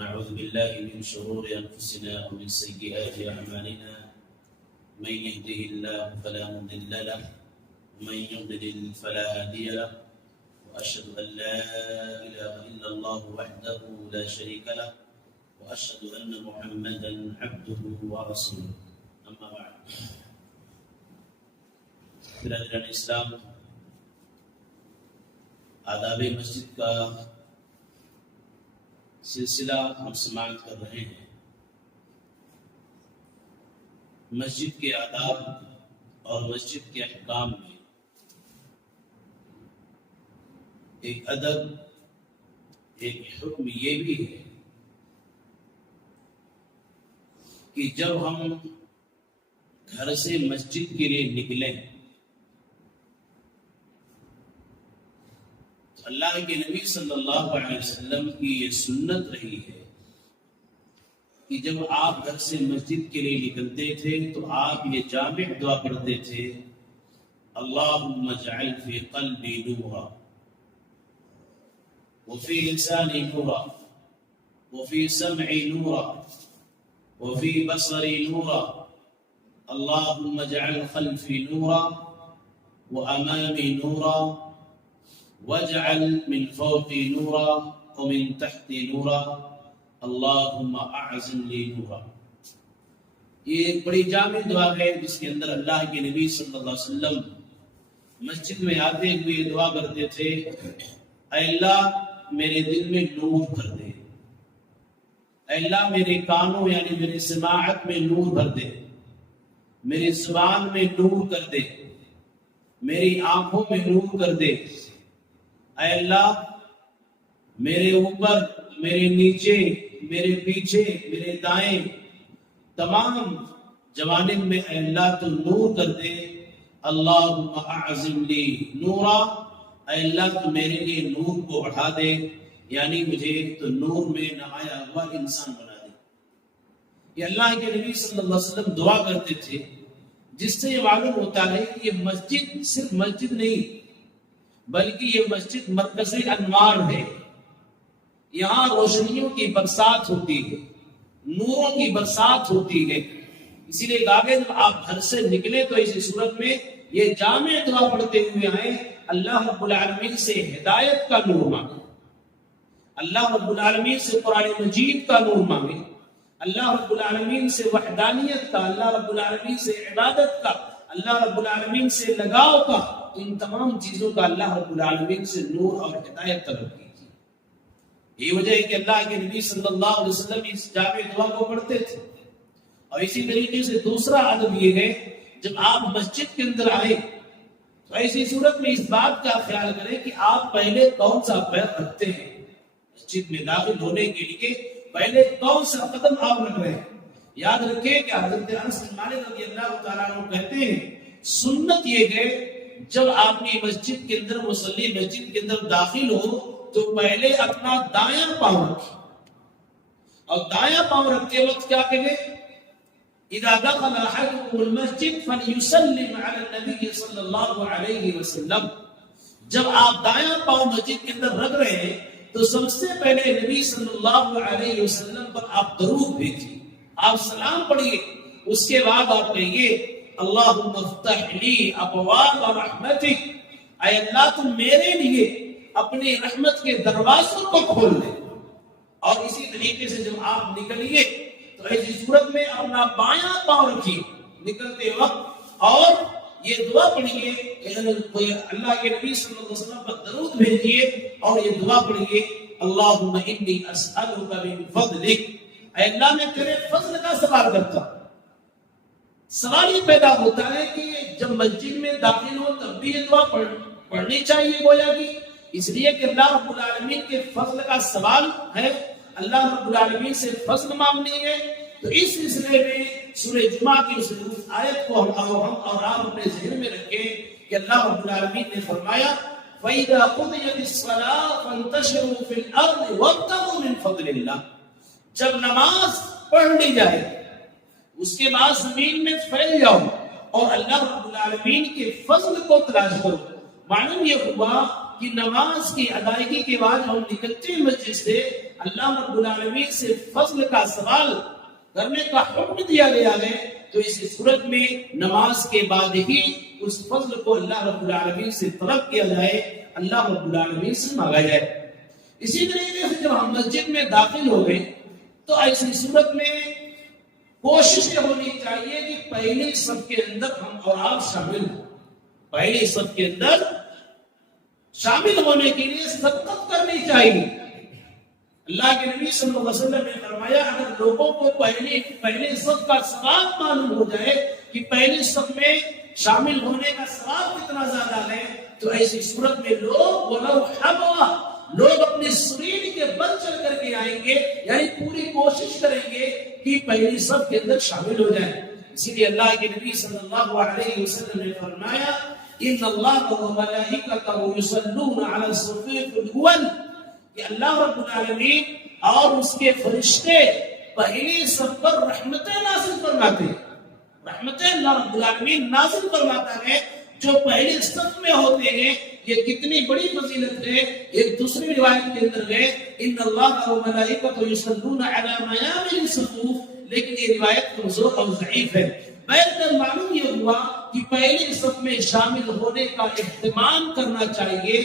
ونعوذ بالله من شرور أنفسنا ومن سيئات أعمالنا من يهده الله فلا مضل له ومن يضلل فلا هادي له وأشهد أن لا إله إلا الله وحده لا شريك له وأشهد أن محمدا عبده ورسوله أما بعد. برادران اسلام، آداب مسجد کا سلسلہ ہم سماعت کر رہے ہیں۔ مسجد کے آداب اور مسجد کے احکام میں ایک ادب، ایک حکم یہ بھی ہے کہ جب ہم گھر سے مسجد کے لیے نکلیں تو اللہ کے نبی صلی اللہ علیہ وسلم کی یہ سنت رہی ہے کہ جب آپ گھر سے مسجد کے لیے نکلتے تھے تو آپ یہ جامع دعا پڑھتے تھے: اللہم اجعل فی قلبی نورا وفی لسانی نورا وفی سمعی نورا وفی بصری نورا اللہم اجعل خلفی نورا وامامی نورا واجعل من فوقی نورا ومن تحتی نورا اللہم اعظم لی نورا۔ یہ ایک بڑی جامع دعا ہے جس کے اندر اللہ کے نبی صلی اللہ علیہ وسلم مسجد میں آتے ہوئے دعا کرتے تھے: اے اللہ میرے دل میں نور بھر دے، اے اللہ میرے کانوں یعنی میرے سماعت میں نور بھر دے، میری زبان میں نور کر دے، میری آنکھوں میں نور کر دے، اے اللہ میرے اوپر، میرے نیچے، میرے پیچھے، میرے دائیں، تمام جوانب میں اے اللہ تو نور کر دے۔ اللہم اعظم لی نورا، اے اللہ تو میرے لیے نور کو بڑھا دے، یعنی مجھے تو نور میں نہایا ہوا انسان بنا دے۔ یہ اللہ کے نبی صلی اللہ علیہ وسلم دعا کرتے تھے، جس سے یہ معلوم ہوتا ہے کہ یہ مسجد صرف مسجد نہیں بلکہ یہ مسجد مرکز انوار ہے۔ یہاں روشنیوں کی برسات ہوتی ہے، نوروں کی برسات ہوتی ہے۔ اسی لیے آگے جب آپ گھر سے نکلے تو اسی صورت میں یہ جامع دعا پڑھتے ہوئے آئے: اللہ رب العالمین سے ہدایت کا نور مانگے، اللہ رب العالمین سے قرآن مجید کا نور مانگے، اللہ رب العالمین سے وحدانیت کا، اللہ رب العالمین سے عبادت کا، اللہ رب العالمین سے لگاؤ کا، ان تمام چیزوں کا اللہ رب العالمین سے نور اور ہدایت طلب کیجیے۔ یہ وجہ ہے کہ اللہ کے نبی صلی اللہ علیہ وسلم اس جامع دعا کو پڑھتے تھے۔ اور اسی طریقے سے دوسرا ادب یہ ہے، جب آپ مسجد کے اندر آئے تو ایسی صورت میں اس بات کا خیال کریں کہ آپ پہلے کون سا پیر رکھتے ہیں۔ مسجد میں داخل ہونے کے لیے پہلے کون سا قدم آپ رکھ رہے ہیں۔ یاد رکھیں کہ حضرت انس بن مالک رضی اللہ تعالیٰ عنہ کہتے ہیں، سنت یہ ہے جب آپ نے مسجد کے اندر مصلی مسجد کے اندر داخل ہو تو پہلے اپنا دایاں پاؤں رکھیں، اور دایاں پاؤں رکھتے وقت کیا کہیں؟ اذا دخل احدكم المسجد فليسلم على النبي صلی اللہ علیہ وسلم۔ جب آپ دایاں پاؤں مسجد کے اندر رکھ رہے ہیں تو سب سے پہلے نبی صلی اللہ علیہ وسلم پر آپ درود بھیجیے، آپ سلام پڑھیے، اس کے بعد آپ کہیے: اللہم افتح لی ابواب رحمتک، اے اللہ تم میرے لیے اپنی رحمت کے دروازوں کو کھول دے۔ اور اسی طریقے سے جب آپ نکلیے تو ایسی صورت میں اپنا بایاں پاؤں رکھیے نکلتے وقت، اور یہ دعا پڑھیے، اللہ کے نبی صلی اللہ علیہ وسلم پر درود بھیجیے اور یہ دعا پڑھیے: اللہم انی اسألک من فضلک، اے اللہ میں تیرے فضل کا سوال کرتا ہوں۔ سوال یہ پیدا ہوتا ہے کہ جب مسجد میں داخل ہو تب بھی یہ دعا پڑھنی چاہیے گویا کہ، اس لیے کہ اللہ رب العالمین کے فضل کا سوال ہے، اللہ رب العالمین سے فضل مانگنی ہے۔ تو اس سلسلے میں سورہ جمعہ کی اس آیت کو ہم اور آپ اپنے ذہن میں رکھیں کہ اللہ رب العالمین نے فرمایا: فَإِذَا قُضِيَتِ الصَّلَاةُ فَانتَشِرُوا فِي الْأَرْضِ وَابْتَغُوا مِنْ فَضْلِ اللَّهِ۔ جب نماز پڑھ لی جائے اس کے بعد زمین میں پھیل جاؤ اور اللہ رب العالمین کے فضل کو تلاش کرو۔ معلوم یہ ہوا کہ نماز کی ادائیگی کے بعد ہم نکلتے ہیں مسجد سے، اللہ رب العالمین سے فضل کا سوال کرنے کا حکم دیا گیا ہے، تو اس صورت میں نماز کے بعد ہی اس فضل کو اللہ رب العالمین سے طلب کیا جائے، اللہ رب العالمین سے مانگا جائے۔ اسی طریقے سے جب ہم مسجد میں داخل ہو گئے تو ایسی صورت میں کوشش ہونی چاہیے کہ پہلی صف کے اندر ہم اور آپ شامل ہوں، پہلی صف کے اندر شامل ہونے کے لیے سبقت کرنی چاہیے۔ اللہ کے نبی صلی اللہ علیہ وسلم نے فرمایا اگر لوگوں کو پہلے صف کا ثواب معلوم ہو جائے کہ پہلی صف میں شامل ہونے کا ثواب کتنا زیادہ ہے، تو ایسی صورت میں لوگ اپنے شریر کے بل چل کر کے آئیں گے، یعنی پوری کوشش کریں گے کہ پہلی صف کے اندر شامل ہو جائیں۔ اسی لیے اللہ کے نبی صلی اللہ علیہ وسلم نے فرمایا ان اللہ وملائکتہ یصلون علی الصفوف الاول، کہ اللہ رب العالمین اور اس کے فرشتے پہلی صف پر رحمتیں نازل فرماتے ہیں، رحمتیں اللہ رب العالمین نازل فرماتا ہے جو پہلی صف میں ہوتے ہیں۔ یہ کتنی بڑی فضیلت ہے۔ ایک دوسری روایت کے اندر ہے ان اللہ وملائکتہ یصلون علی میامن الصفوف، لیکن یہ روایت کمزور اور ضعیف ہے۔ بہرحال معلوم یہ ہوا کہ پہلی صف میں شامل ہونے کا اہتمام کرنا چاہیے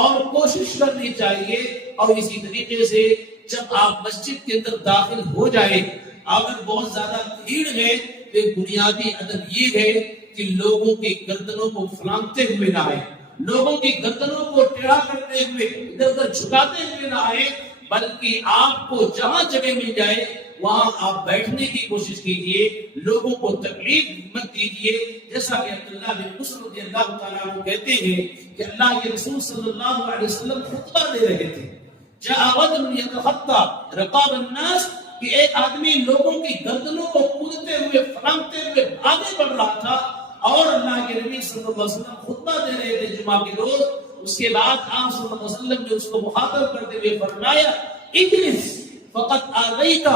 اور کوشش کرنی چاہیے۔ اور اسی طریقے سے جب آپ مسجد کے اندر داخل ہو جائیں، اگر بہت زیادہ بھیڑ ہے تو ایک بنیادی ادب یہ ہے کہ لوگوں کی گردنوں کو پھلانگتے ہوئے نہ آئے، لوگوں کی گردنوں کو ٹیڑھا کرتے ہوئے ادھر ادھر جھکاتے ہوئے نہ آئے، بلکہ آپ کو جہاں جگہ مل جائے وہاں آپ بیٹھنے کی کوشش کیجئے، لوگوں کو تکلیف مت دیجئے۔ جیسا کہ عبداللہ بن مسعود رضی اللہ تعالیٰ عنہ کہتے ہیں کہ اللہ کے رسول صلی اللہ علیہ وسلم خطبہ دے رہے تھے، جاء رجل یتخطى رقاب الناس، کہ ایک آدمی لوگوں کی گردنوں کو کودتے ہوئے پھلانگتے ہوئے آگے بڑھ رہا تھا، اور اللہ کے نبی صلی اللہ علیہ وسلم خطبہ دے رہے تھے جمعہ کے روز۔ اس کے بعد آپ صلی اللہ علیہ وسلم نے اس کو مخاطب کرتے ہوئے فرمایا اجلس فقط آذیت،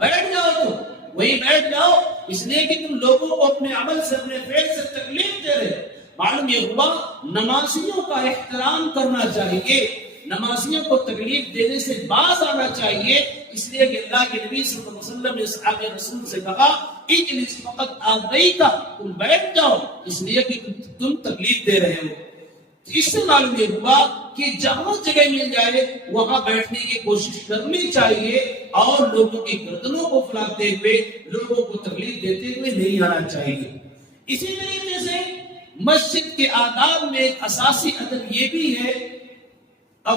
بیٹھ جاؤ، تو وہی بیٹھ جاؤ، اس لیے کہ تم لوگوں کو اپنے عمل سے اپنے فعل سے تکلیف دے رہے۔ معلوم یہ ہوا نمازیوں کا احترام کرنا چاہیے، نمازیوں کو تکلیف دینے سے باز آنا چاہیے، اس لیے کہ اللہ کے نبی صلی اللہ علیہ وسلم نے صحابہ رسول سے کہا اجلس فقط آذیت، تم بیٹھ جاؤ اس لیے کہ تم تکلیف دے رہے ہو۔ اس سے معلوم یہ ہوا کہ جہاں جگہ مل جائے وہاں بیٹھنے کی کوشش کرنی چاہیے اور لوگوں کی گردنوں کو پھلاتے ہوئے، لوگوں کو تکلیف دیتے ہوئے نہیں آنا چاہیے۔ اسی طریقے سے مسجد کے آداب میں ایک اساسی ادب یہ بھی ہے، اور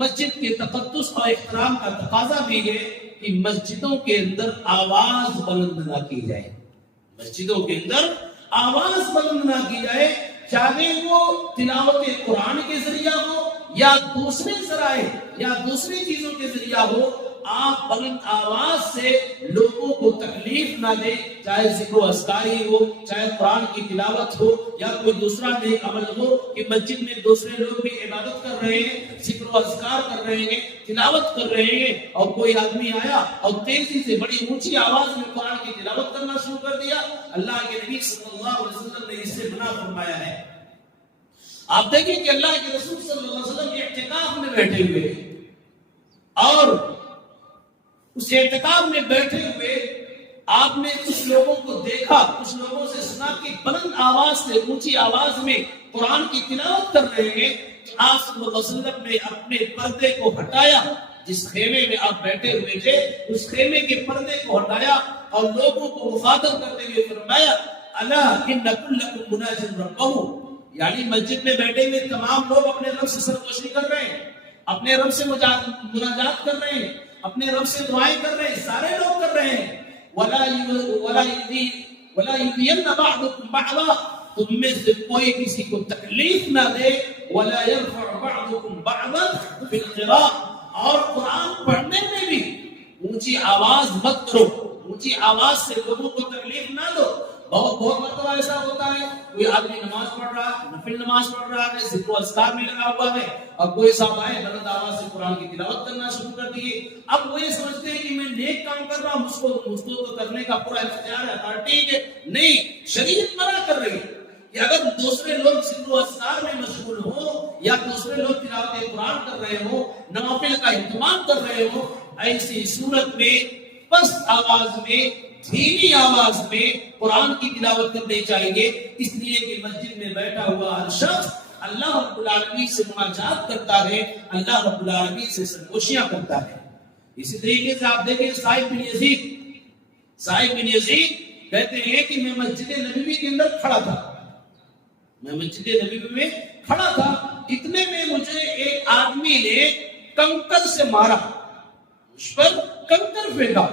مسجد کے تقدس اور احترام کا تقاضا بھی ہے کہ مسجدوں کے اندر آواز بلند نہ کی جائے، مسجدوں کے اندر آواز بلند نہ کی جائے، چاہے وہ تلاوت قرآن کے ذریعہ ہو یا دوسرے ذرائع یا دوسری چیزوں کے ذریعہ ہو، آپ بلند آواز سے لوگوں کو تکلیف نہ دیں، چاہے ذکر و اذکاری ہو، چاہے قرآن کی تلاوت ہو یا کوئی دوسرا نیک عمل ہو، کہ مسجد میں دوسرے لوگ بھی عبادت کر رہے ہیں، ذکر و اذکار کر رہے ہیں، تلاوت کر رہے ہیں، اور کوئی آدمی آیا اور تیزی سے بڑی اونچی آواز میں قرآن کی تلاوت کرنا شروع کر دیا۔ اللہ کے نبی صلی اللہ علیہ وسلم نے اس سے منع فرمایا ہے۔ آپ دیکھیں کہ اللہ کے رسول صلی اللہ علیہ وسلم اعتکاف میں بیٹھے ہوئے، اور اس اعتکاف میں بیٹھے ہوئے آپ نے کچھ لوگوں کو دیکھا، کچھ لوگوں سے سنا کہ بلند آواز سے اونچی آواز میں قرآن کی تلاوت کر رہے ہیں۔ آپ صلی اللہ علیہ وسلم نے اپنے پردے کو ہٹایا، جس خیمے میں آپ بیٹھے ہوئے تھے اس خیمے کے پردے کو ہٹایا اور لوگوں کو مخاطب کرتے ہوئے فرمایا الا ان کلکم مناج ربہ، یعنی مسجد میں بیٹھے ہوئے تمام لوگ اپنے رب سے سرگوشی کر رہے ہیں، اپنے رب سے مناجات کر رہے ہیں، اپنے رب سے دعائیں کر رہے ہیں، سارے لوگ کر رہے ہیں۔ وَلَا يُؤْذِيَنَّ بَعْضُكُمْ بَعْضًا، تم میں سے کوئی کسی کو تکلیف نہ دے، وَلَا يَرْفَعْ بَعْضُكُمْ بَعْضًا فِي الْقِرَاءَةِ، اور قرآن پڑھنے میں بھی اونچی آواز مت کرو، اونچی آواز سے لوگوں کو تکلیف نہ دو۔ بہت مرتبہ ایسا ہوتا ہے، کوئی آدمی نماز پڑھ رہا ہے، نفل نماز پڑھ رہا ہے، ذکر و اذکار میں لگا ہوا ہے، اور کوئی صاحب آئے بلند آواز سے قرآن کی تلاوت کرنا شروع کر دیے۔ اب وہ یہ سمجھتے ہیں کہ میں نیک کام کر رہا ہوں، مجھ کو تو کرنے کا پورا اختیار ہے، اتھارٹی ہے۔ نہیں، شریعت منع کر رہی ہے کہ اگر دوسرے لوگ ذکر و اذکار میں مشغول ہوں یا دوسرے لوگ تلاوت قرآن کر رہے ہوں، نوافل کا اہتمام کر رہے ہوں، ایسی صورت میں پست آواز میں، دھیمی آواز میں قرآن کی تلاوت کرنی چاہیے، اس لیے کہ مسجد میں بیٹھا ہوا ہر شخص اللہ رب العالمین سے مناجات کرتا ہے، اللہ رب العالمین سے سرگوشیاں کرتا ہے۔ اسی طریقے سے آپ دیکھیں صاحب بن یزید کہتے ہیں کہ میں مسجد نبوی کے اندر کھڑا تھا، اتنے میں مجھے ایک آدمی نے کنکر سے مارا، اس پر کنکر پھینکا،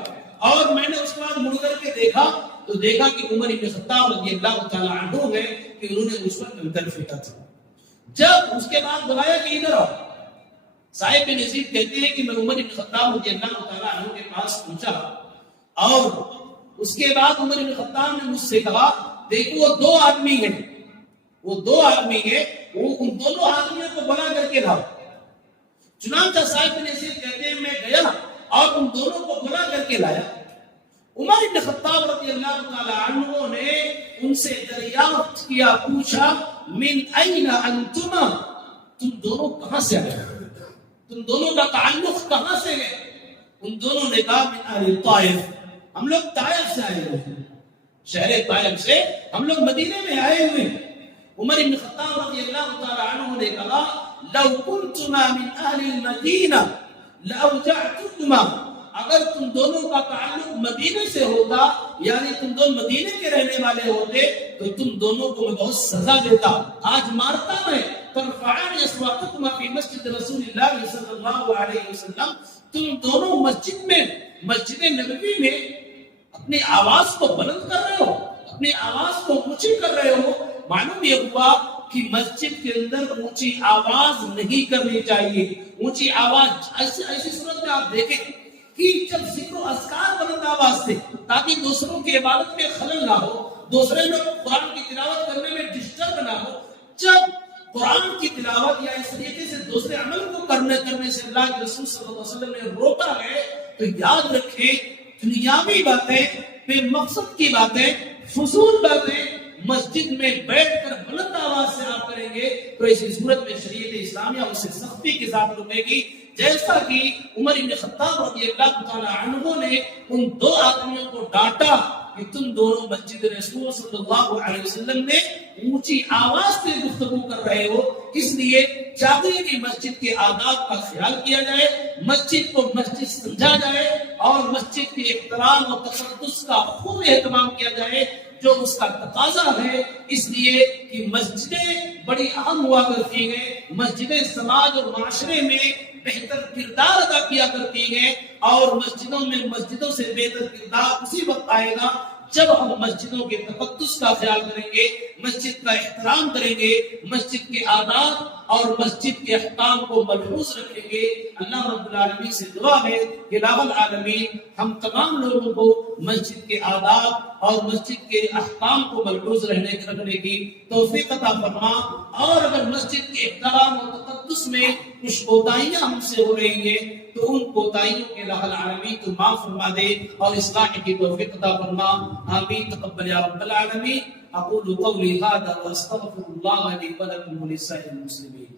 اور میں نے اس کے بعد مڑ کر کے دیکھا تو دیکھا کہ عمر بن خطاب رضی اللہ تعالیٰ عنہ ہے کہ انہوں نے اس پر کنکر پھینکا تھا۔ جب اس کے بعد بلایا کہ ادھر آؤ، صاحب بن یزید کہتے ہیں کہ میں عمر بن خطاب رضی اللہ تعالیٰ عنہ کے پاس پہنچا، اور اس کے بعد عمر بن خطاب نے مجھ سے کہا دیکھو وہ دو آدمی ہیں، وہ ان دونوں آدمیوں کو بلا کر کے لاؤ۔ چنانچہ صاحب بن یزید کہتے ہیں میں گیا اور ان دونوں کو بلا کر کے لایا۔ عمر بن خطاب رضی اللہ تعالی عنہ نے ان سے دریافت کیا، پوچھا من این انتما، تم دونوں کہاں سے آئے، تم دونوں کا تعلق کہاں سے ہے؟ ان دونوں نے کہا من اہل طائف، ہم لوگ طائف سے آئے ہوئے ہیں، شہر طائف سے ہم لوگ مدینے میں آئے ہوئے ہیں۔ عمر بن خطاب رضی اللہ تعالی عنہ نے کہا لو کنتما من اہل المدینہ لاوجعتکما، اگر تم دونوں کا تعلق مدینے سے ہوتا، یعنی تم دونوں مدینے کے رہنے والے ہوتے تو تم دونوں کو میں بہت سزا دیتا، آج مارتا میں۔ ترفعان اصواتکما فی مسجد رسول اللہ صلی اللہ علیہ وسلم، تم دونوں مسجد نبوی میں اپنی آواز کو بلند کر رہے ہو، اپنی آواز کو اونچی کر رہے ہو۔ معلوم یہ ہوا کہ مسجد کے اندر اونچی آواز نہیں کرنی چاہیے۔ اونچی آواز ایسی صورت میں آپ دیکھیں کہ جب ذکر و اذکار بلند آواز سے، تاکہ دوسروں کی عبادت میں خلل نہ ہو، دوسرے لوگ قرآن کی تلاوت کرنے میں ڈسٹرب نہ ہو۔ جب قرآن کی تلاوت یا اس طریقے سے دوسرے عمل کو کرنے سے اللہ کے رسول صلی اللہ علیہ وسلم نے روکا ہے تو یاد رکھیں دنیاوی باتیں، بے مقصد کی باتیں، فضول باتیں مسجد میں بیٹھ کر بلند آواز سے آپ کریں گے تو ایسی صورت میں شریعت اسلامیہ اسے سختی کے ساتھ روکے گی، جیسا کہ عمر بن خطاب رضی اللہ تعالی عنہ نے ان دو آدمیوں کو ڈانٹا کہ تم دونوں مسجد رسول صلی اللہ علیہ وسلم نے اونچی آواز سے گفتگو کر رہے ہو، اس لیے چاہیے کہ مسجد کے آداب کا خیال کیا جائے، مسجد کو مسجد سمجھا جائے اور مسجد کے احترام و تقدس کا خوب اہتمام کیا جائے جو اس کا تقاضا ہے، اس لیے کہ مسجدیں بڑی اہم ہوا کرتی ہیں، مسجدیں سماج اور معاشرے میں بہتر کردار ادا کیا کرتی ہیں، اور مسجدوں سے بہتر کردار اسی وقت آئے گا جب ہم مسجدوں کے تقدس کا خیال کریں گے، مسجد کا احترام کریں گے، مسجد کے آداب اور مسجد کے احکام کو ملحوظ رکھیں گے۔ اللہ رب العالمین سے دعا ہے کہ الہ العالمین ہم تمام لوگوں کو مسجد کے آداب اور مسجد کے احکام کو ملحوظ رکھنے کی توفیق عطا فرما، اور اگر مسجد کے احترام اور تقدس میں کچھ کوتاہیاں ہم سے ہو رہی ہیں تو ان کوتاہیوں کے الہ العالمین تو معاف فرما دے اور اصلاح کی توفیق عطا فرما۔ آمین تقبل یا رب العالمین۔ اقول قولی هذا واستغفر الله لي ولكم ولسائر المسلمين۔